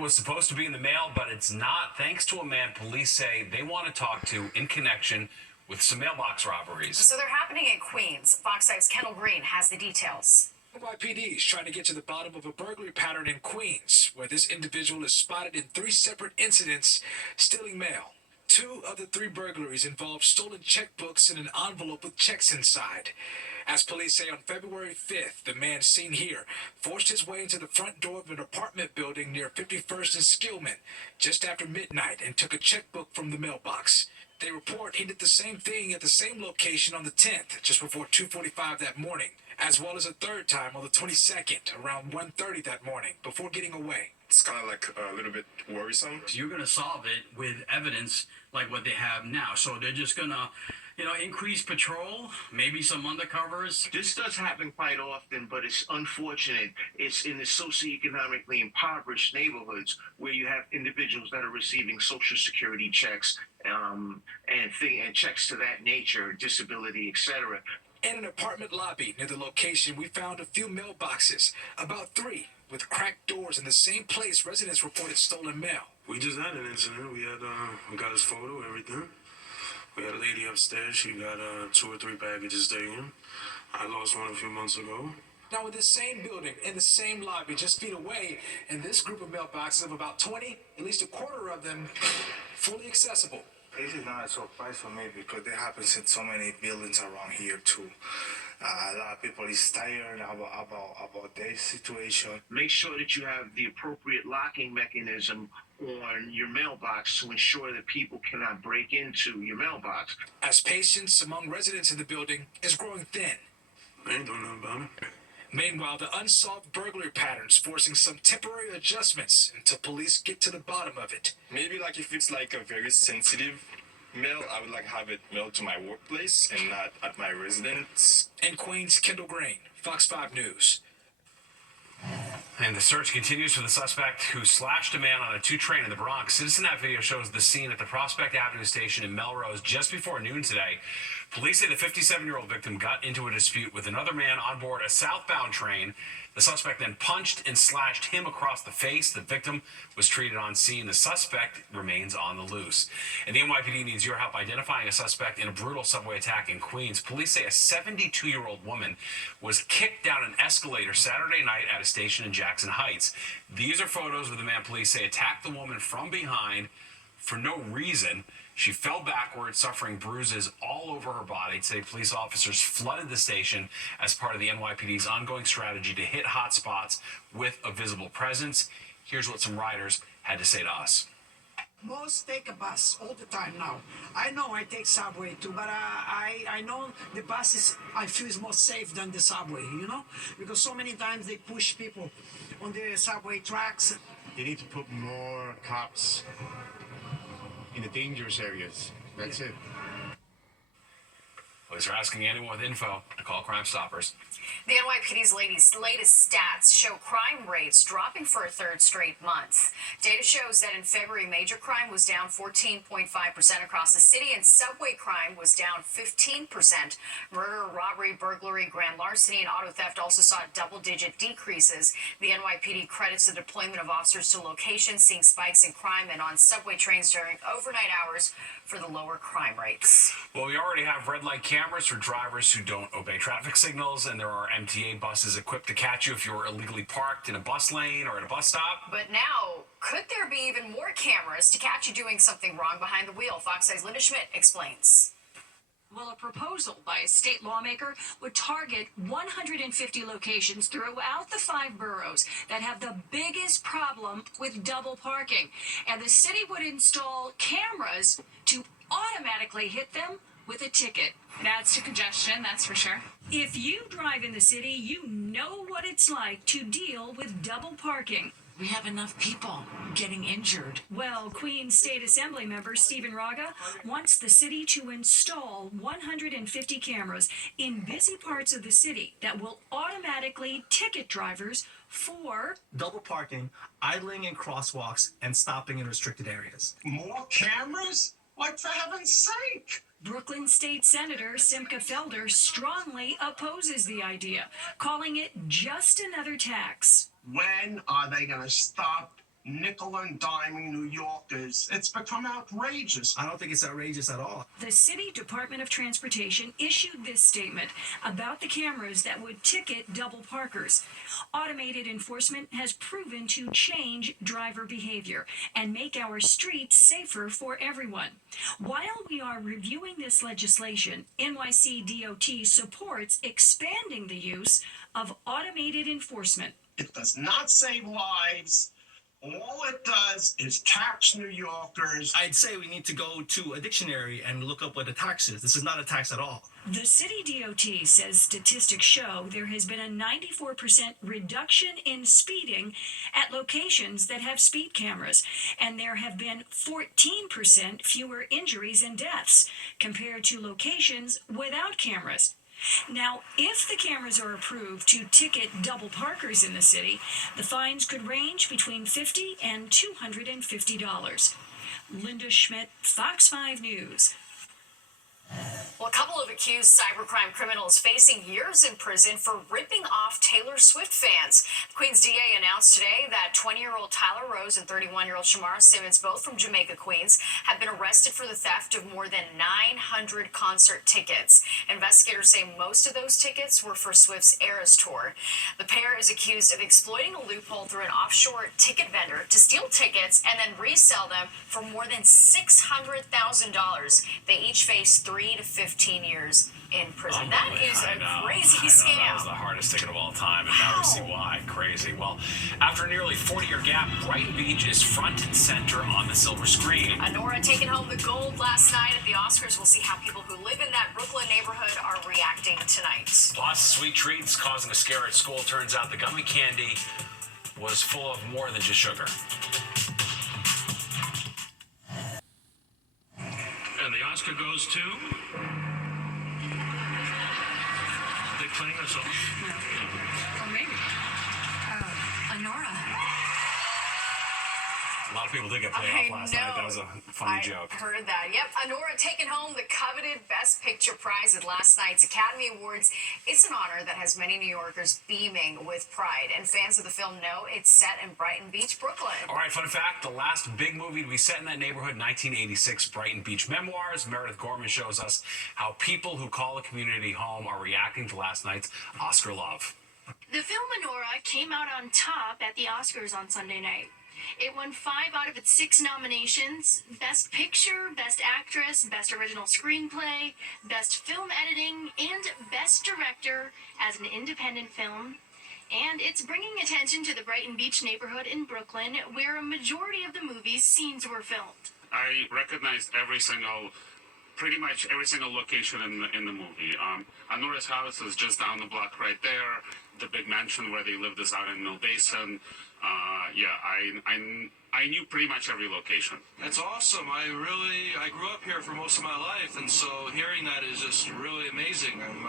was supposed to be in the mail, but it's not, thanks to a man police say they want to talk to in connection with some mailbox robberies. So they're happening in Queens. Fox 5's Kendall Green has the details. NYPD is trying to get to the bottom of a burglary pattern in Queens, where this individual is spotted in 3 separate incidents stealing mail. 2 of the 3 burglaries involved stolen checkbooks and an envelope with checks inside. As police say, on February 5th, the man seen here forced his way into the front door of an apartment building near 51st and Skillman just after midnight and took a checkbook from the mailbox. They report he did the same thing at the same location on the 10th, just before 2:45 that morning, as well as a 3rd time on the 22nd, around 1:30 that morning, before getting away. It's kind of like a little bit worrisome. You're going to solve it with evidence like what they have now. So they're just going to, increase patrol, maybe some undercovers. This does happen quite often, but it's unfortunate. It's in the socioeconomically impoverished neighborhoods where you have individuals that are receiving Social Security checks and checks to that nature, disability, etc. In an apartment lobby near the location, we found a few mailboxes, about 3, with cracked doors in the same place residents reported stolen mail. We just had an incident. We got his photo, everything. We had a lady upstairs. She got 2 or 3 packages taken. I lost one a few months ago. Now, in the same building, in the same lobby, just feet away, in this group of mailboxes of about 20, at least a quarter of them fully accessible. This is not a surprise for me because it happens in so many buildings around here too. A lot of people is tired about their situation. Make sure that you have the appropriate locking mechanism on your mailbox to ensure that people cannot break into your mailbox. As patience among residents in the building is growing thin. I ain't doing nothing about it. Meanwhile, the unsolved burglary patterns forcing some temporary adjustments until police get to the bottom of it. Maybe like if it's like a very sensitive mail, I would like have it mailed to my workplace and not at my residence. In Queens, Kendall Green, Fox 5 News. And the search continues for the suspect who slashed a man on a 2 train in the Bronx. CitizenNet video shows the scene at the Prospect Avenue station in Melrose just before noon today. Police say the 57-year-old victim got into a dispute with another man on board a southbound train. The suspect then punched and slashed him across the face. The victim was treated on scene. The suspect remains on the loose. And the NYPD needs your help identifying a suspect in a brutal subway attack in Queens. Police say a 72-year-old woman was kicked down an escalator Saturday night at a station in Jackson Heights. These are photos of the man police say attacked the woman from behind for no reason. She fell backwards, suffering bruises all over her body. Today, police officers flooded the station as part of the NYPD's ongoing strategy to hit hot spots with a visible presence. Here's what some riders had to say to us. Most take a bus all the time now. I know I take subway too, but I know the bus I feel is more safe than the subway, because so many times they push people on the subway tracks. They need to put more cops in the dangerous areas. That's it. Police are asking anyone with info to call Crime Stoppers. The NYPD's latest stats show crime rates dropping for a 3rd straight month. Data shows that in February, major crime was down 14.5% across the city, and subway crime was down 15%. Murder, robbery, burglary, grand larceny, and auto theft also saw double-digit decreases. The NYPD credits the deployment of officers to locations, seeing spikes in crime and on subway trains during overnight hours for the lower crime rates. Well, we already have red light cameras for drivers who don't obey traffic signals, and there are MTA buses equipped to catch you if you're illegally parked in a bus lane or at a bus stop. But now, could there be even more cameras to catch you doing something wrong behind the wheel? Fox 5's Linda Schmidt explains. Well, a proposal by a state lawmaker would target 150 locations throughout the 5 boroughs that have the biggest problem with double parking. And the city would install cameras to automatically hit them with a ticket. It adds to congestion, that's for sure. If you drive in the city, you know what it's like to deal with double parking. We have enough people getting injured. Well, Queens State Assembly member Stephen Raga wants the city to install 150 cameras in busy parts of the city that will automatically ticket drivers for double parking, idling in crosswalks, and stopping in restricted areas. More cameras? Like, for heaven's sake! Brooklyn State Senator Simcha Felder strongly opposes the idea, calling it just another tax. When are they going to stop nickel and diming New Yorkers. It's become outrageous. I don't think it's outrageous at all. The City Department of Transportation issued this statement about the cameras that would ticket double parkers. Automated enforcement has proven to change driver behavior and make our streets safer for everyone. While we are reviewing this legislation, NYC DOT supports expanding the use of automated enforcement. It does not save lives. All it does is tax New Yorkers. I'd say we need to go to a dictionary and look up what a tax is. This is not a tax at all. The city DOT says statistics show there has been a 94% reduction in speeding at locations that have speed cameras, and there have been 14% fewer injuries and deaths compared to locations without cameras. Now, if the cameras are approved to ticket double parkers in the city, the fines could range between $50 and $250. Linda Schmidt, Fox 5 News. Well, a couple of accused cybercrime criminals facing years in prison for ripping off Taylor Swift fans. The Queens DA announced today that 20-year-old Tyler Rose and 31-year-old Shamara Simmons, both from Jamaica, Queens, have been arrested for the theft of more than 900 concert tickets. Investigators say most of those tickets were for Swift's Eras tour. The pair is accused of exploiting a loophole through an offshore ticket vendor to steal tickets and then resell them for more than $600,000. They each face 3 to 15 years in prison. That is a crazy scam. That was the hardest ticket of all time, and now we see why. Crazy. Well, after a nearly 40-year gap, Brighton Beach is front and center on the silver screen. Honora taking home the gold last night at the Oscars. We'll see how people who live in that Brooklyn neighborhood are reacting tonight. Plus, sweet treats causing a scare at school. Turns out the gummy candy was full of more than just sugar. And the Oscar goes to... They playing us off? No. Or maybe. Honora. A lot of people did get played off last night. That was a funny joke. I heard that. Yep, Honora taking home the coveted Best Picture prize at last night's Academy Awards. It's an honor that has many New Yorkers beaming with pride, and fans of the film know it's set in Brighton Beach, Brooklyn. All right, fun fact, the last big movie to be set in that neighborhood, 1986, Brighton Beach Memoirs. Meredith Gorman shows us how people who call a community home are reacting to last night's Oscar love. The film Honora came out on top at the Oscars on Sunday night. It won 5 out of its 6 nominations: Best Picture, Best Actress, Best Original Screenplay, Best Film Editing, and Best Director as an independent film. And it's bringing attention to the Brighton Beach neighborhood in Brooklyn, where a majority of the movie's scenes were filmed. I recognized pretty much every single location in the movie. Honora's house is just down the block right there. The big mansion where they lived is out in Mill Basin. I knew pretty much every location. That's awesome. I grew up here for most of my life, and so hearing that is just really amazing. I'm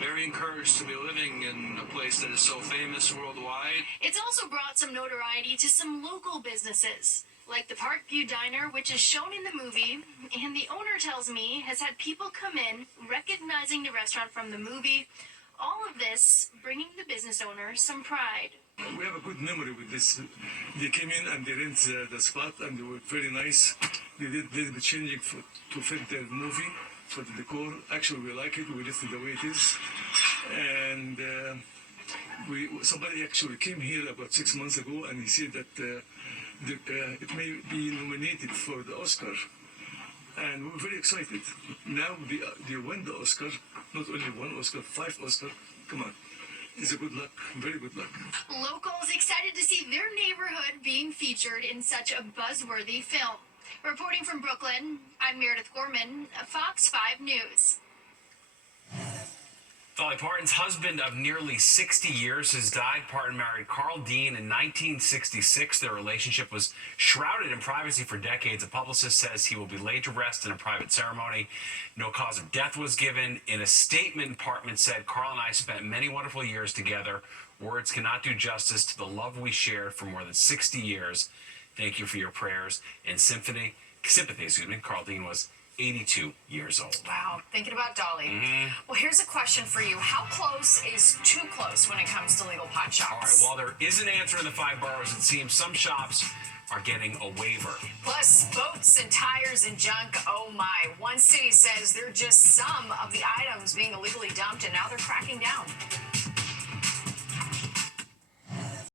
very encouraged to be living in a place that is so famous worldwide. It's also brought some notoriety to some local businesses, like the Parkview Diner, which is shown in the movie, and the owner tells me has had people come in recognizing the restaurant from the movie. All of this bringing the business owner some pride. We have a good memory with this. They came in and they rented the spot, and they were very nice. They did the changing to fit the movie for the decor. Actually, we like it. We left it the way it is. And somebody actually came here about 6 months ago, and he said that it may be nominated for the Oscar. And we were very excited. Now they won the Oscar. Not only one Oscar, 5 Oscars. Come on. It's a good luck, very good luck. Locals excited to see their neighborhood being featured in such a buzzworthy film. Reporting from Brooklyn, I'm Meredith Gorman, Fox 5 News. Dolly Parton's husband of nearly 60 years has died. Parton married Carl Dean in 1966. Their relationship was shrouded in privacy for decades. A publicist says he will be laid to rest in a private ceremony. No cause of death was given. In a statement, Parton said, "Carl and I spent many wonderful years together. Words cannot do justice to the love we shared for more than 60 years. Thank you for your prayers and sympathy. Carl Dean was 82 years old. Wow, thinking about Dolly. Mm-hmm. Well, here's a question for you. How close is too close when it comes to legal pot shops? All right, while there is an answer in the 5 boroughs, it seems some shops are getting a waiver. Plus, boats and tires and junk, oh my. One city says they're just some of the items being illegally dumped, and now they're cracking down.